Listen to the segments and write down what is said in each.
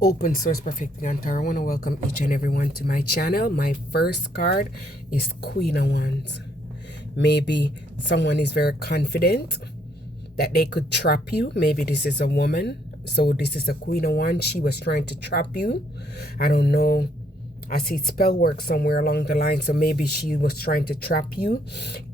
Open Source Perfecting Antara. I want to welcome each and everyone to my channel. My first card is Queen of Wands. Maybe someone is very confident that they could trap you. Maybe this is a woman. So this is a Queen of Wands. She was trying to trap you. I don't know. I see spell work somewhere along the line. So maybe she was trying to trap you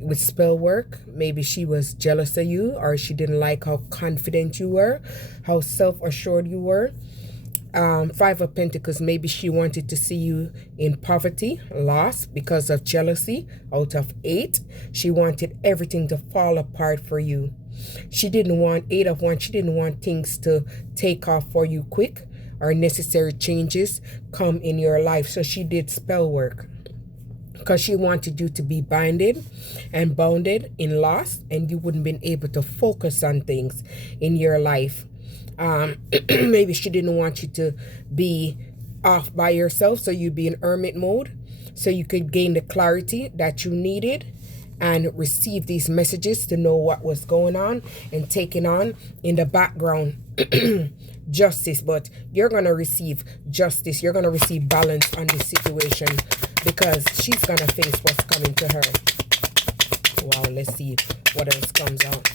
with spell work. Maybe she was jealous of you, or she didn't like how confident you were, how self-assured you were. Five of Pentacles, maybe she wanted to see you in poverty, loss because of jealousy. Out of 8, she wanted everything to fall apart for you. She didn't want 8 of Wands. She didn't want things to take off for you quick, or necessary changes come in your life. So she did spell work because she wanted you to be binded and bounded in loss, and you wouldn't been able to focus on things in your life. Maybe she didn't want you to be off by yourself, so you'd be in hermit mode, so you could gain the clarity that you needed and receive these messages to know what was going on and taking on in the background. Justice. But you're going to receive justice. You're going to receive balance on this situation, because she's going to face what's coming to her. Wow, let's see what else comes out.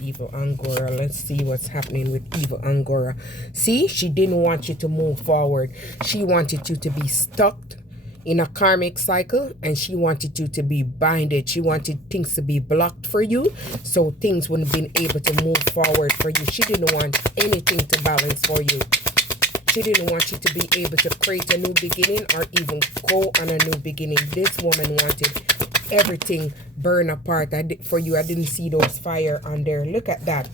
Evil Angora. Let's see what's happening with Evil Angora. See, she didn't want you to move forward. She wanted you to be stuck in a karmic cycle, and she wanted you to be binded. She wanted things to be blocked for you, so things wouldn't be able to move forward for you. She didn't want anything to balance for you. She didn't want you to be able to create a new beginning or even go on a new beginning. This woman wanted everything burn apart for you. I didn't see those fire on there. Look at that.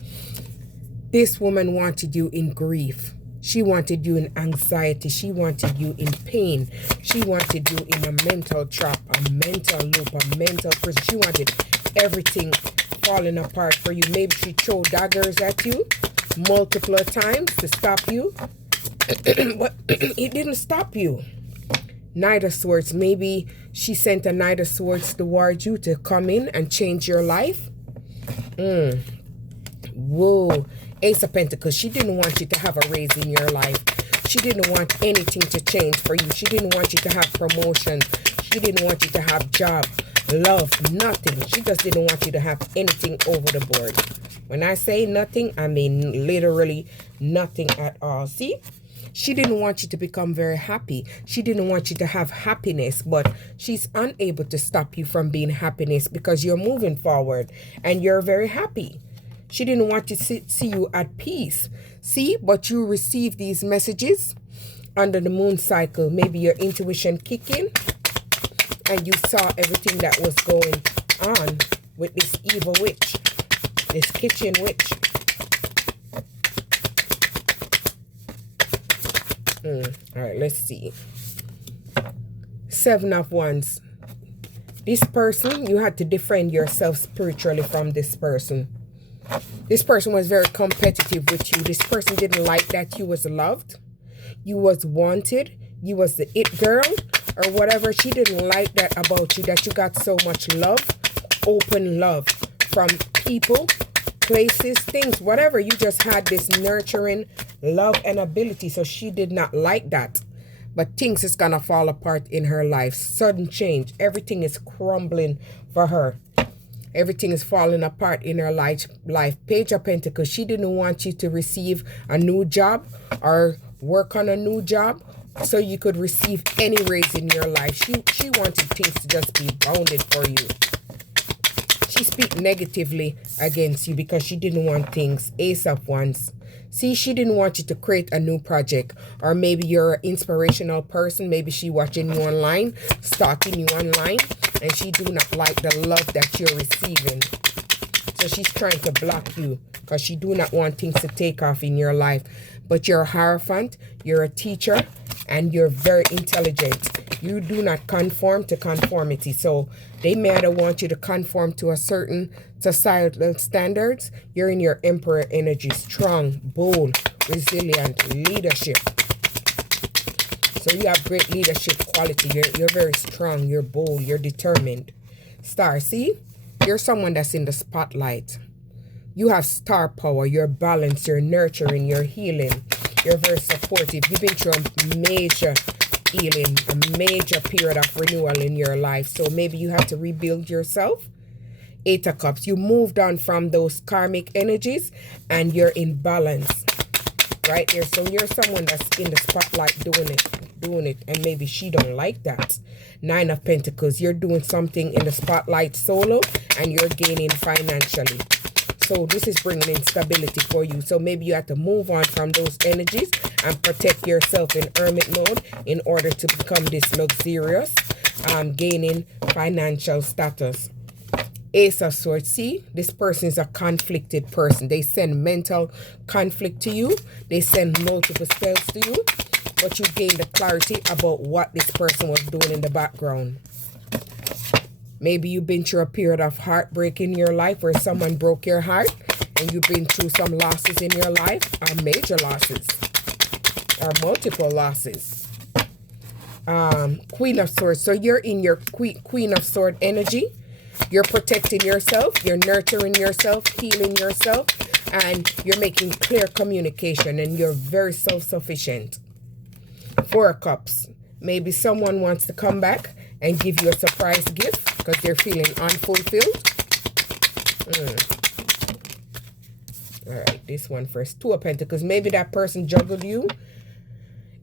This woman wanted you in grief. She wanted you in anxiety. She wanted you in pain. She wanted you in a mental trap, a mental loop, a mental prison. She wanted everything falling apart for you. Maybe she threw daggers at you multiple times to stop you, but it didn't stop you. Knight of Swords. Maybe she sent a Knight of Swords towards you to come in and change your life. Whoa. Ace of Pentacles. She didn't want you to have a raise in your life. She didn't want anything to change for you. She didn't want you to have promotion. She didn't want you to have job, love, nothing. She just didn't want you to have anything over the board. When I say nothing, I mean literally nothing at all. See? She didn't want you to become very happy. She didn't want you to have happiness, but she's unable to stop you from being happiness because you're moving forward and you're very happy. She didn't want to see you at peace. See, but you receive these messages under the moon cycle. Maybe your intuition kicked in and you saw everything that was going on with this evil witch, this kitchen witch. All right, let's see. 7 of Wands. This person, you had to defend yourself spiritually from this person. This person was very competitive with you. This person didn't like that you was loved, you was wanted, you was the it girl or whatever. She didn't like that about you, that you got so much love, open love from people, places, things, whatever. You just had this nurturing love and ability. So she did not like that. But things is gonna fall apart in her life. Sudden change. Everything is crumbling for her. Everything is falling apart in her life. Page of Pentacles. She didn't want you to receive a new job or work on a new job so you could receive any raise in your life. She wanted things to just be bounded for you. She speak negatively against you because she didn't want things. Ace of Wands. See, she didn't want you to create a new project, or maybe you're an inspirational person. Maybe she watching you online, stalking you online, and she do not like the love that you're receiving. So she's trying to block you because she do not want things to take off in your life. But you're a Hierophant, you're a teacher, and you're very intelligent. You do not conform to conformity. So they may not want you to conform to a certain societal standards. You're in your Emperor energy, strong, bold, resilient, leadership. So you have great leadership quality. You're very strong, you're bold, you're determined. Star, see? You're someone that's in the spotlight. You have star power. You're balanced. You're nurturing. You're healing. You're very supportive. You've been through a major healing, a major period of renewal in your life. So maybe you have to rebuild yourself. 8 of Cups. You moved on from those karmic energies and you're in balance. Right there. So you're someone that's in the spotlight doing it. And maybe she don't like that. 9 of Pentacles. You're doing something in the spotlight solo and you're gaining financially. So this is bringing in stability for you. So maybe you have to move on from those energies and protect yourself in hermit mode in order to become this luxurious, gaining financial status. Ace of Swords. See, this person is a conflicted person. They send mental conflict to you. They send multiple spells to you. But you gain the clarity about what this person was doing in the background. Maybe you've been through a period of heartbreak in your life where someone broke your heart. And you've been through some losses in your life. Or major losses. Or multiple losses. Queen of Swords. So you're in your Queen of Swords energy. You're protecting yourself, you're nurturing yourself, healing yourself, and you're making clear communication, and you're very self-sufficient. 4 of Cups. Maybe someone wants to come back and give you a surprise gift because they're feeling unfulfilled. All right, this one first. 2 of Pentacles. Maybe that person juggled you.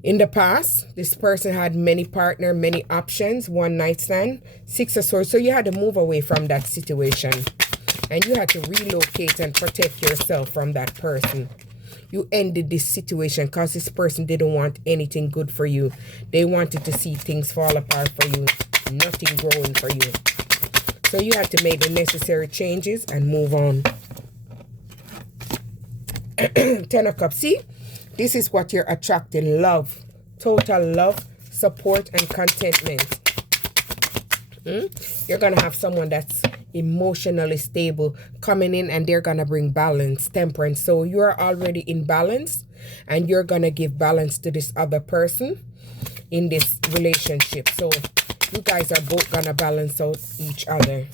In the past, this person had many partners, many options, one night stand. 6 of Swords. So you had to move away from that situation. And you had to relocate and protect yourself from that person. You ended this situation because this person didn't want anything good for you. They wanted to see things fall apart for you. Nothing growing for you. So you had to make the necessary changes and move on. 10 of Cups. See? This is what you're attracting. Love. Total love, support, and contentment. You're going to have someone that's emotionally stable coming in and they're going to bring balance, temperance. So you're already in balance and you're going to give balance to this other person in this relationship. So you guys are both going to balance out each other.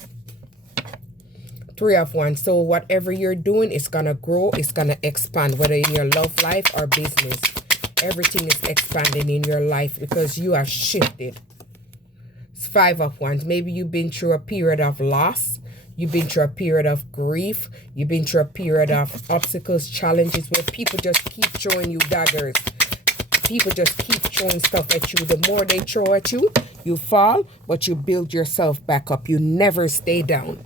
3 of Wands. So whatever you're doing is going to grow, it's going to expand, whether in your love life or business. Everything is expanding in your life because you are shifted. It's 5 of Wands. Maybe you've been through a period of loss. You've been through a period of grief. You've been through a period of obstacles, challenges where people just keep throwing you daggers. People just keep throwing stuff at you. The more they throw at you, you fall, but you build yourself back up. You never stay down.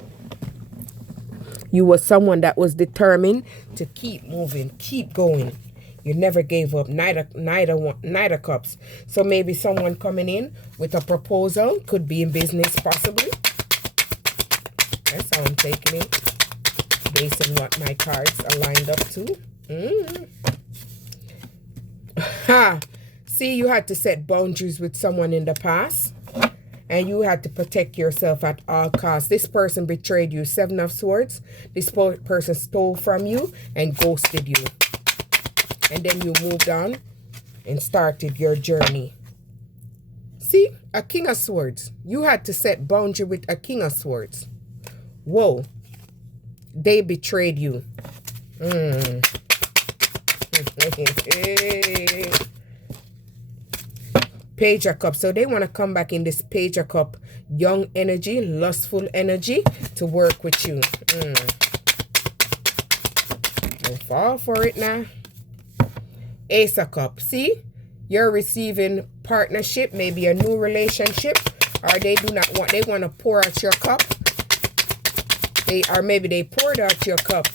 You were someone that was determined to keep moving, keep going. You never gave up, neither Cups. So maybe someone coming in with a proposal, could be in business possibly. That's how I'm taking it, based on what my cards are lined up to. Ha! See, you had to set boundaries with someone in the past. And you had to protect yourself at all costs. This person betrayed you. 7 of Swords. This person stole from you and ghosted you. And then you moved on and started your journey. See, a King of Swords. You had to set boundary with a King of Swords. Whoa. They betrayed you. Page of Cups. So they want to come back in this Page of Cup young energy, lustful energy to work with you. Don't fall for it now. Ace of Cups. See, you're receiving partnership, maybe a new relationship, or they do not want, they want to pour out your cup. Maybe they poured out your cup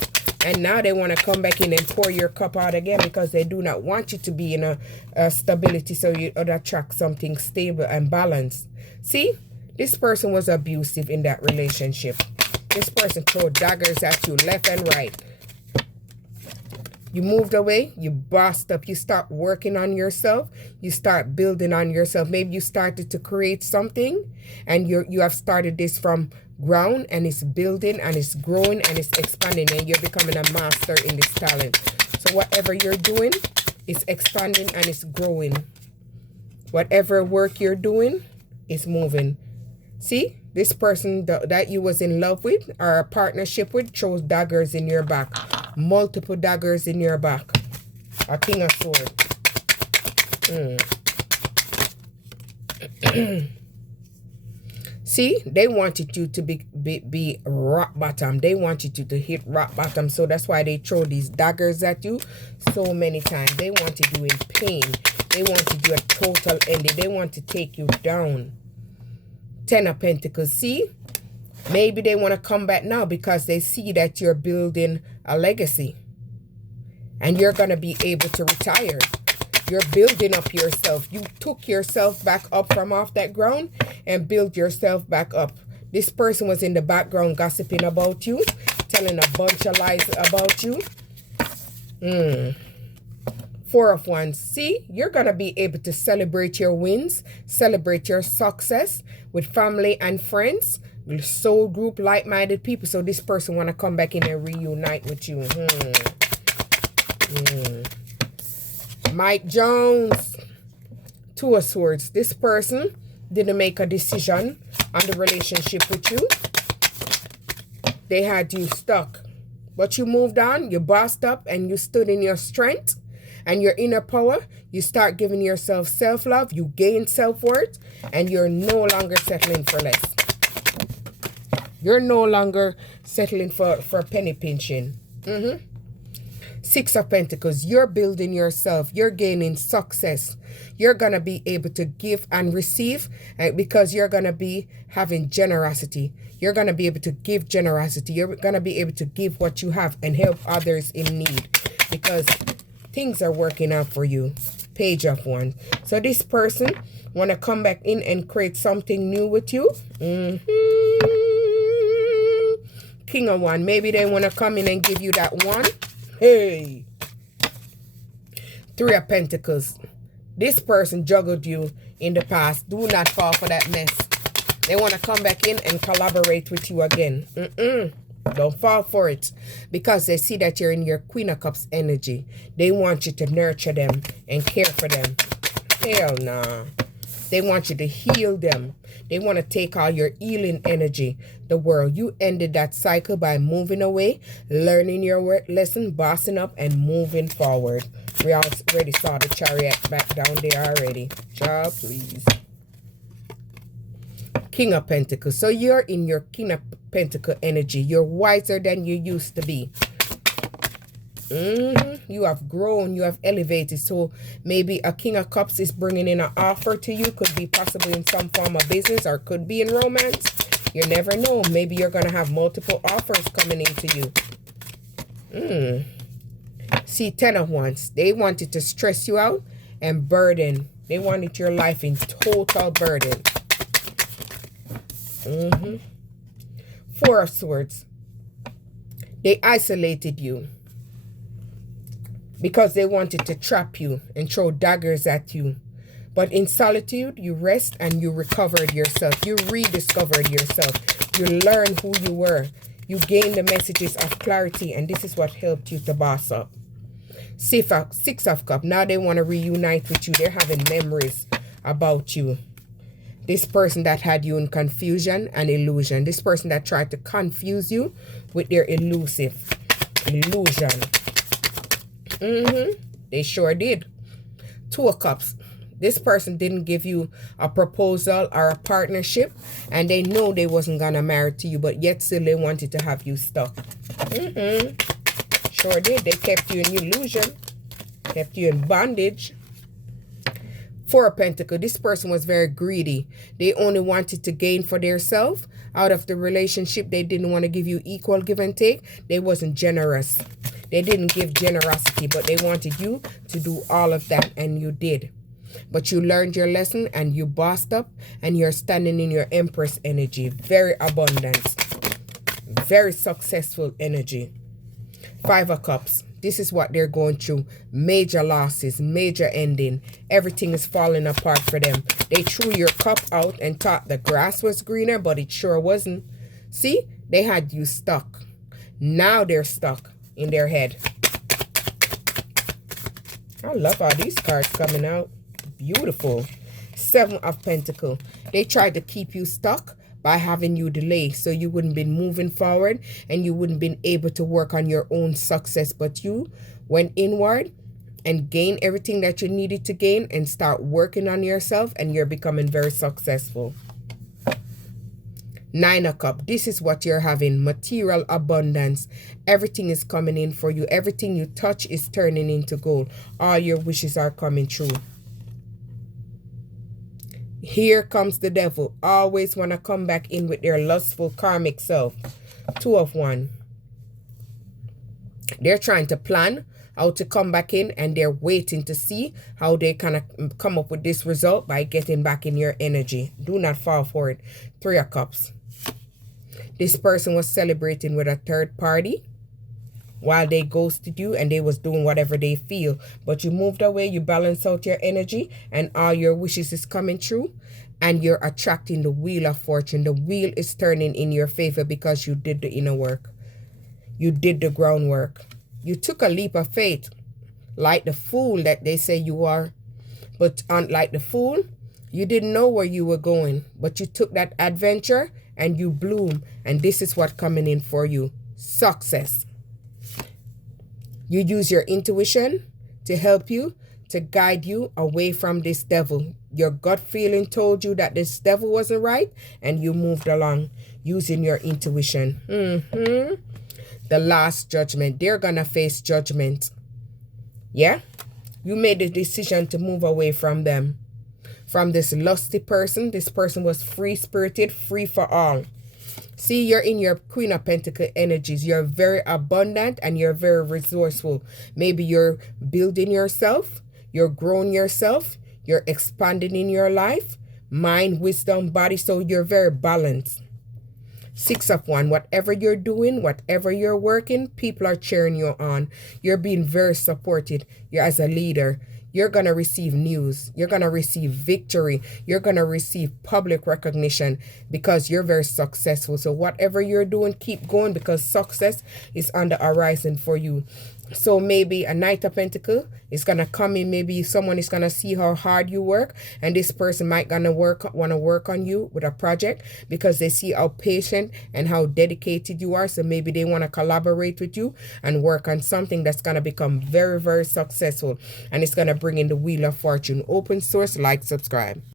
and now they want to come back in and pour your cup out again because they do not want you to be in a stability, so you attract something stable and balanced. See, this person was abusive in that relationship. This person threw daggers at you left and right. You moved away, you bossed up, you start working on yourself, you start building on yourself. Maybe you started to create something and you have started this from ground and it's building and it's growing and it's expanding and you're becoming a master in this talent. So whatever you're doing is expanding and it's growing. Whatever work you're doing is moving. See, This person that you was in love with or a partnership with chose daggers in your back. Multiple daggers in your back. A king of swords. See, they wanted you to be rock bottom. They wanted you to hit rock bottom. So that's why they throw these daggers at you so many times. They wanted you in pain. They wanted you a total ending. They want to take you down. 10 of Pentacles. See, maybe they want to come back now because they see that you're building a legacy. And you're going to be able to retire. You're building up yourself. You took yourself back up from off that ground and build yourself back up. This person was in the background gossiping about you, telling a bunch of lies about you. 4 of Wands. See, you're going to be able to celebrate your wins, celebrate your success with family and friends, soul group, like-minded people. So this person want to come back in and reunite with you. Mike Jones. 2 of Swords. This person didn't make a decision on the relationship with you. They had you stuck. But you moved on, you bossed up, and you stood in your strength and your inner power. You start giving yourself self-love. You gain self-worth. And you're no longer settling for less. You're no longer settling for penny pinching. 6 of Pentacles. You're building yourself. You're gaining success. You're going to be able to give and receive because you're going to be having generosity. You're going to be able to give generosity. You're going to be able to give what you have and help others in need because things are working out for you. Page of Wands. So this person want to come back in and create something new with you. King of Wands. Maybe they want to come in and give you that one. Hey. 3 of Pentacles. This person juggled you in the past. Do not fall for that mess. They want to come back in and collaborate with you again. Don't fall for it. Because they see that you're in your Queen of Cups energy. They want you to nurture them and care for them. Hell nah. They want you to heal them. They want to take all your healing energy. The world. You ended that cycle by moving away, learning your lesson, bossing up, and moving forward. We already saw the Chariot back down there already. Child, please. King of Pentacles. So you're in your King of Pentacle energy. You're wiser than you used to be. You have grown. You have elevated. So maybe a King of Cups is bringing in an offer to you. Could be possibly in some form of business or could be in romance. You never know. Maybe you're going to have multiple offers coming into you. See, 10 of Wands. They wanted to stress you out and burden. They wanted your life in total burden. 4 of Swords. They isolated you because they wanted to trap you and throw daggers at you. But in solitude, you rest and you recovered yourself. You rediscovered yourself. You learned who you were. You gained the messages of clarity, and this is what helped you to boss up. 6 of Cups. Now they want to reunite with you. They're having memories about you. This person that had you in confusion and illusion. This person that tried to confuse you with their illusion. They sure did. 2 of Cups. This person didn't give you a proposal or a partnership, and they know they wasn't gonna marry to you, but yet still they wanted to have you stuck. Sure did. They kept you in illusion, kept you in bondage. 4 of Pentacles. This person was very greedy. They only wanted to gain for themselves out of the relationship. They didn't want to give you equal give and take. They wasn't generous. They didn't give generosity, but they wanted you to do all of that, and you did. But you learned your lesson and you bossed up and you're standing in your Empress energy. Very abundant. Very successful energy. 5 of Cups. This is what they're going through. Major losses, major ending. Everything is falling apart for them. They threw your cup out and thought the grass was greener, but it sure wasn't. See, they had you stuck. Now they're stuck in their head. I love all these cards coming out. Beautiful. 7 of Pentacles. They tried to keep you stuck by having you delay, so you wouldn't be moving forward and you wouldn't been able to work on your own success. But you went inward and gain everything that you needed to gain and start working on yourself, and you're becoming very successful. Nine of Cups. This is what you're having. Material abundance. Everything is coming in for you. Everything you touch is turning into gold. All your wishes are coming true. Here comes the devil. Always want to come back in with their lustful karmic self. Two of Wands. They're trying to plan how to come back in, and they're waiting to see how they kind of come up with this result by getting back in your energy. Do not fall for it. Three of Cups. This person was celebrating with a third party while they ghosted you, and they was doing whatever they feel. But you moved away, you balance out your energy, and all your wishes is coming true. And you're attracting the wheel of fortune. The wheel is turning in your favor because you did the inner work. You did the groundwork. You took a leap of faith, like the fool that they say you are. But unlike the fool, you didn't know where you were going. But you took that adventure and you bloom. And this is what coming in for you. Success. You use your intuition to help you, to guide you away from this devil. Your gut feeling told you that this devil wasn't right, and you moved along using your intuition. The last judgment. They're gonna face judgment. Yeah? You made the decision to move away from them. From this lusty person. This person was free-spirited, free for all. See, you're in your Queen of Pentacles energies. You're very abundant and you're very resourceful. Maybe you're building yourself. You're growing yourself. You're expanding in your life. Mind, wisdom, body. So you're very balanced. Six of Wands. Whatever you're doing, whatever you're working, people are cheering you on. You're being very supported. You're as a leader. You're going to receive news. You're going to receive victory. You're going to receive public recognition because you're very successful. So whatever you're doing, keep going because success is on the horizon for you. So maybe a Knight of Pentacles is going to come in. Maybe someone is going to see how hard you work. And this person might want to work on you with a project because they see how patient and how dedicated you are. So maybe they want to collaborate with you and work on something that's going to become very, very successful. And it's going to bring in the wheel of fortune. Open source, like, subscribe.